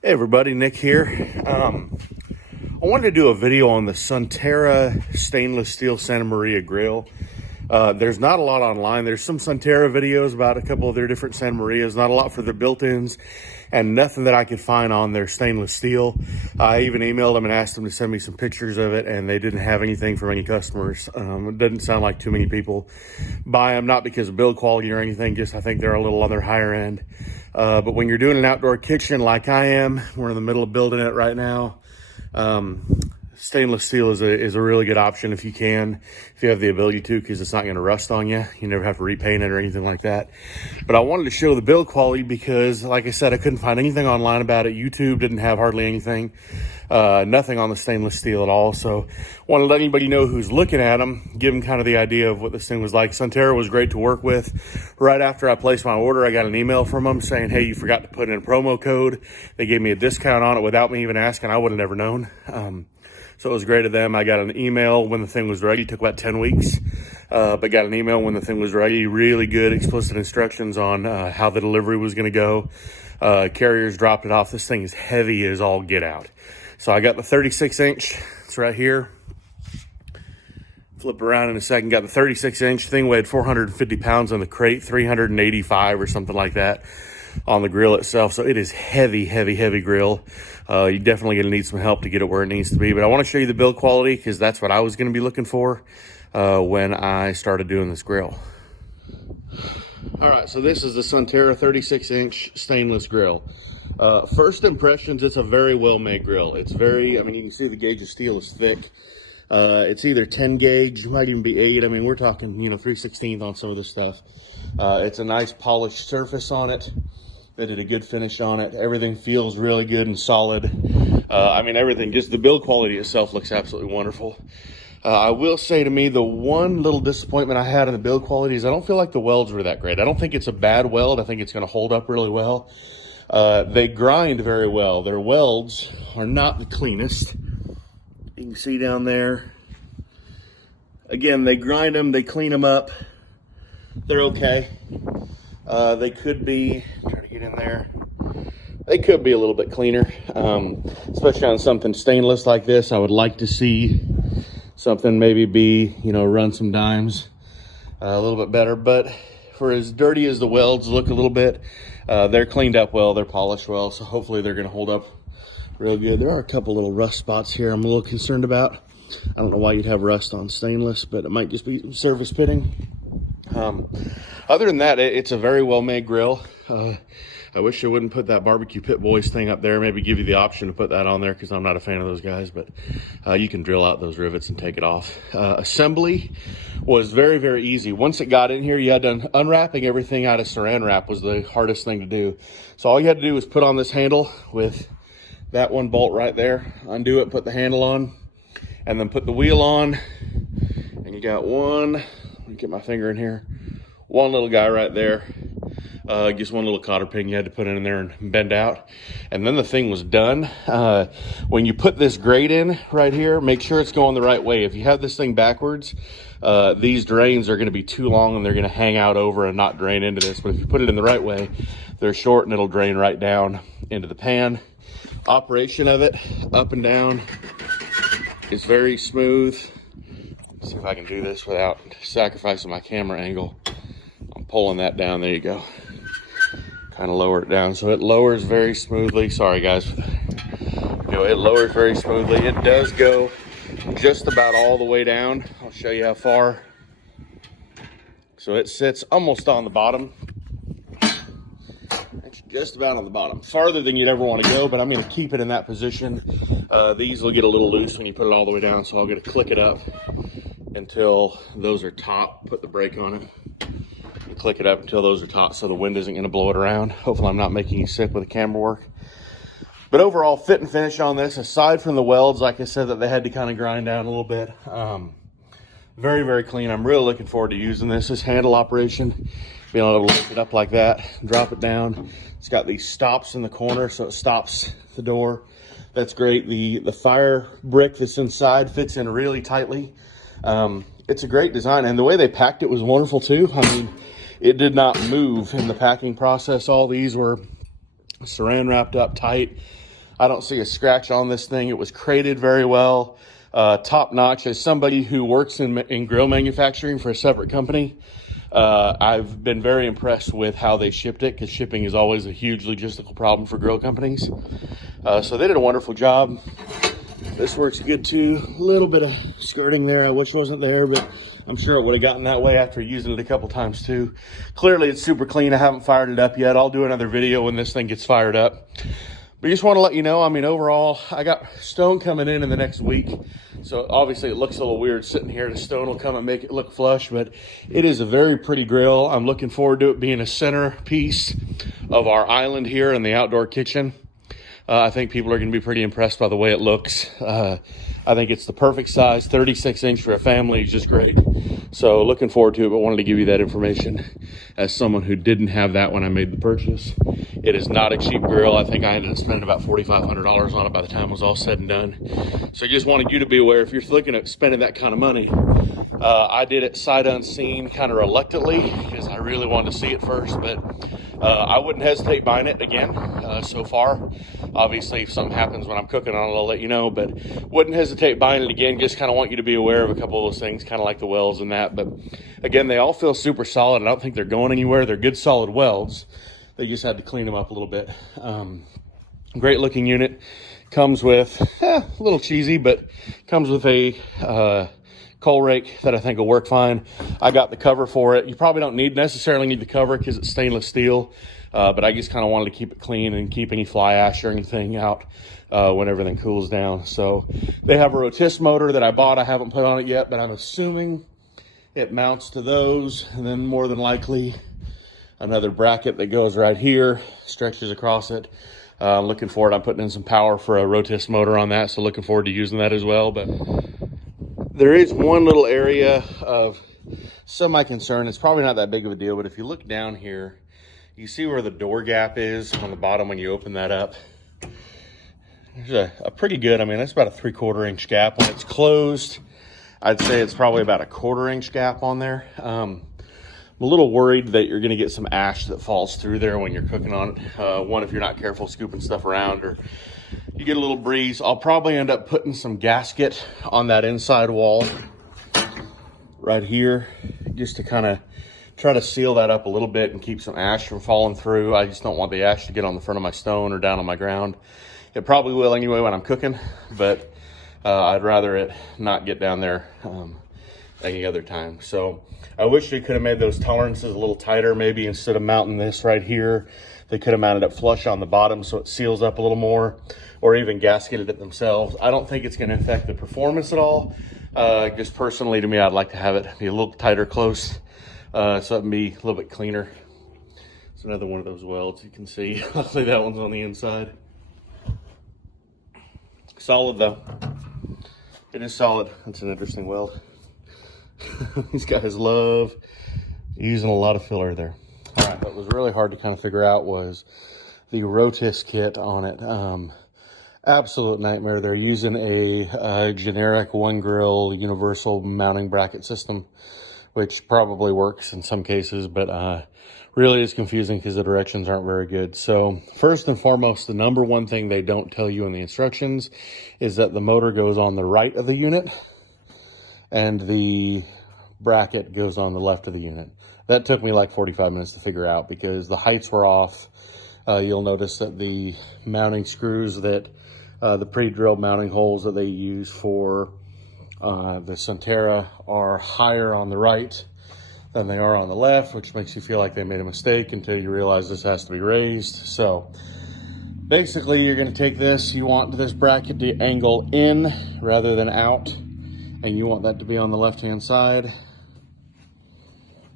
Hey everybody, Nick here. I wanted to do a video on the Sunterra stainless steel Santa Maria grill. There's not a lot online. There's some Sunterra videos about a couple of their different Santa Marias, not a lot for their built-ins, and nothing that I could find on their stainless steel. I even emailed them and asked them to send me some pictures of it, and they didn't have anything from any customers. It doesn't sound like too many people buy them, not because of build quality or anything, just I think they're a little on their higher end. But when you're doing an outdoor kitchen like I am, we're in the middle of building it right now. Stainless steel is a really good option if you have the ability to, because it's not going to rust on you. You never have to repaint it or anything like that. But I wanted to show the build quality because, like I said, I couldn't find anything online about it. YouTube didn't have hardly anything, nothing on the stainless steel at all. So want to let anybody know who's looking at them, give them kind of the idea of what this thing was like. Sunterra was great to work with. Right after I placed my order, I got an email from them saying, hey, you forgot to put in a promo code. They gave me a discount on it without me even asking. I would have never known. So it was great of them. I got an email when the thing was ready. It took about 10 weeks, but got an email when the thing was ready. Really good explicit instructions on how the delivery was going to go. Carriers dropped it off. This thing is heavy as all get out. So I got the 36-inch. It's right here. Flip around in a second. Got the 36-inch thing. Weighed 450 pounds on the crate, 385 or something like that on the grill itself. So it is heavy grill. You're definitely going to need some help to get it where it needs to be. But I want to show you the build quality because that's what I was going to be looking for when I started doing this grill. All right, so this is the Sunterra 36-inch stainless grill. First impressions, it's a very well-made grill. It's very, I mean, you can see the gauge of steel is thick. It's either 10 gauge, might even be 8. I mean, we're talking, 3/16 on some of this stuff. It's a nice polished surface on it. They did a good finish on it. Everything feels really good and solid. I mean, everything, just the build quality itself looks absolutely wonderful. I will say to me, the one little disappointment I had in the build quality is I don't feel like the welds were that great. I don't think it's a bad weld. I think it's going to hold up really well. They grind very well. Their welds are not the cleanest. You can see down there. Again, they grind them, they clean them up. They're okay. They could be, try to get in there. They could be a little bit cleaner, especially on something stainless like this. I would like to see something maybe be, run some dimes a little bit better. But for as dirty as the welds look a little bit, they're cleaned up well, they're polished well, so hopefully they're going to hold up real good. There are a couple little rust spots here I'm a little concerned about. I don't know why you'd have rust on stainless, but it might just be surface pitting. Other than that, it's a very well-made grill. I wish I wouldn't put that barbecue pit boys thing up there. Maybe give you the option to put that on there because I'm not a fan of those guys, but you can drill out those rivets and take it off. Assembly was very easy. Once it got in here, you had to unwrapping everything out of saran wrap was the hardest thing to do. So all you had to do was put on this handle with that one bolt right there, undo it, put the handle on, and then put the wheel on, and you got one, let me get my finger in here, one little guy right there, just one little cotter pin you had to put in there and bend out, and then the thing was done. When you put this grate in right here, make sure it's going the right way. If you have this thing backwards, these drains are going to be too long and they're going to hang out over and not drain into this, but if you put it in the right way, they're short and it'll drain right down into the pan. Operation of it, up and down, is very smooth. Let's see if I can do this without sacrificing my camera angle. I'm pulling that down, there you go. Kind of lower it down, so it lowers very smoothly. Sorry guys, it lowers very smoothly. It does go just about all the way down. I'll show you how far. So it sits almost on the bottom. Just about on the bottom, farther than you'd ever want to go, but I'm going to keep it in that position. These will get a little loose when you put it all the way down, so I'll get to click it up until those are taut. Put the brake on it and click it up until those are taut so the wind isn't going to blow it around. Hopefully I'm not making you sick with the camera work. But overall, fit and finish on this, aside from the welds, like I said, that they had to kind of grind down a little bit. Very clean. I'm really looking forward to using this. This handle operation, being able to lift it up like that, drop it down. It's got these stops in the corner, so it stops the door. That's great. The fire brick that's inside fits in really tightly. It's a great design, and the way they packed it was wonderful too. I mean, it did not move in the packing process. All these were saran wrapped up tight. I don't see a scratch on this thing. It was crated very well, top notch. As somebody who works in grill manufacturing for a separate company, I've been very impressed with how they shipped it, because shipping is always a huge logistical problem for grill companies. So they did a wonderful job. This works good too. A little bit of skirting there, I wish wasn't there, but I'm sure it would have gotten that way after using it a couple times too. Clearly it's super clean. I haven't fired it up yet. I'll do another video when this thing gets fired up. But just want to let you know, I mean, overall, I got stone coming in the next week. So obviously it looks a little weird sitting here. The stone will come and make it look flush, but it is a very pretty grill. I'm looking forward to it being a centerpiece of our island here in the outdoor kitchen. I think people are going to be pretty impressed by the way it looks. I think it's the perfect size. 36 inch for a family is just great. So looking forward to it, but wanted to give you that information as someone who didn't have that when I made the purchase. It is not a cheap grill. I think I ended up spending about $4,500 on it by the time it was all said and done. So I just wanted you to be aware, if you're looking at spending that kind of money, I did it sight unseen, kind of reluctantly, because I really wanted to see it first, but I wouldn't hesitate buying it again so far. Obviously, if something happens when I'm cooking on it, I'll let you know, but wouldn't hesitate buying it again. Just kind of want you to be aware of a couple of those things, kind of like the welds and that. But again, they all feel super solid. I don't think they're going anywhere. They're good, solid welds. They just had to clean them up a little bit. Great looking unit. Comes with, a little cheesy, but comes with a coal rake that I think will work fine. I got the cover for it. You probably don't necessarily need the cover because it's stainless steel, but I just kind of wanted to keep it clean and keep any fly ash or anything out when everything cools down. So they have a rotisserie motor that I bought. I haven't put on it yet, but I'm assuming it mounts to those, and then more than likely another bracket that goes right here, stretches across it. Looking forward, I'm putting in some power for a rotisserie motor on that, so looking forward to using that as well. But there is one little area of semi-concern. It's probably not that big of a deal, but if you look down here, you see where the door gap is on the bottom when you open that up. There's a pretty good, I mean, that's about a 3/4 inch gap. When it's closed, I'd say it's probably about a 1/4 inch gap on there. I'm a little worried that you're going to get some ash that falls through there when you're cooking on it. One, if you're not careful scooping stuff around, or you get a little breeze. I'll probably end up putting some gasket on that inside wall right here, just to kind of try to seal that up a little bit and keep some ash from falling through. I just don't want the ash to get on the front of my stone or down on my ground. It probably will anyway when I'm cooking, but I'd rather it not get down there any other time. So I wish they could have made those tolerances a little tighter. Maybe instead of mounting this right here, they could have mounted it flush on the bottom so it seals up a little more, or even gasketed it themselves. I don't think it's going to affect the performance at all. Just personally to me, I'd like to have it be a little tighter close, so it can be a little bit cleaner. It's another one of those welds you can see. Hopefully that one's on the inside. Solid though. It is solid. That's an interesting weld. These guys love using a lot of filler there. All right, what was really hard to kind of figure out was the rotis kit on it. Absolute nightmare. They're using a generic one grill universal mounting bracket system, which probably works in some cases, but really is confusing because the directions aren't very good. So first and foremost, the number one thing they don't tell you in the instructions is that the motor goes on the right of the unit and the bracket goes on the left of the unit. That took me like 45 minutes to figure out because the heights were off. You'll notice that the mounting screws that the pre-drilled mounting holes that they use for the Sunterra are higher on the right than they are on the left, which makes you feel like they made a mistake until you realize this has to be raised. So basically you're going to take this, you want this bracket to angle in rather than out, and you want that to be on the left hand side,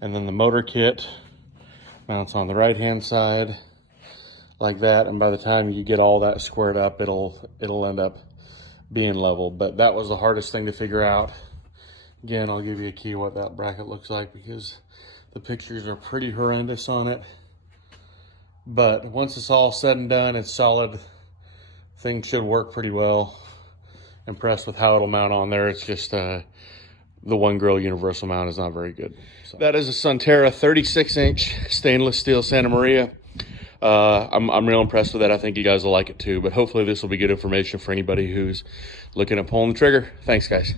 and then the motor kit mounts on the right hand side like that, and by the time you get all that squared up, it'll end up being level. But that was the hardest thing to figure out. Again, I'll give you a key what that bracket looks like because the pictures are pretty horrendous on it. But once it's all said and done, it's solid. Things should work pretty well. Impressed with how it'll mount on there. It's just the one grill universal mount is not very good. So that is a Sunterra 36 inch stainless steel Santa Maria. I'm real impressed with that. I think you guys will like it too, but hopefully this will be good information for anybody who's looking at pulling the trigger. Thanks, guys.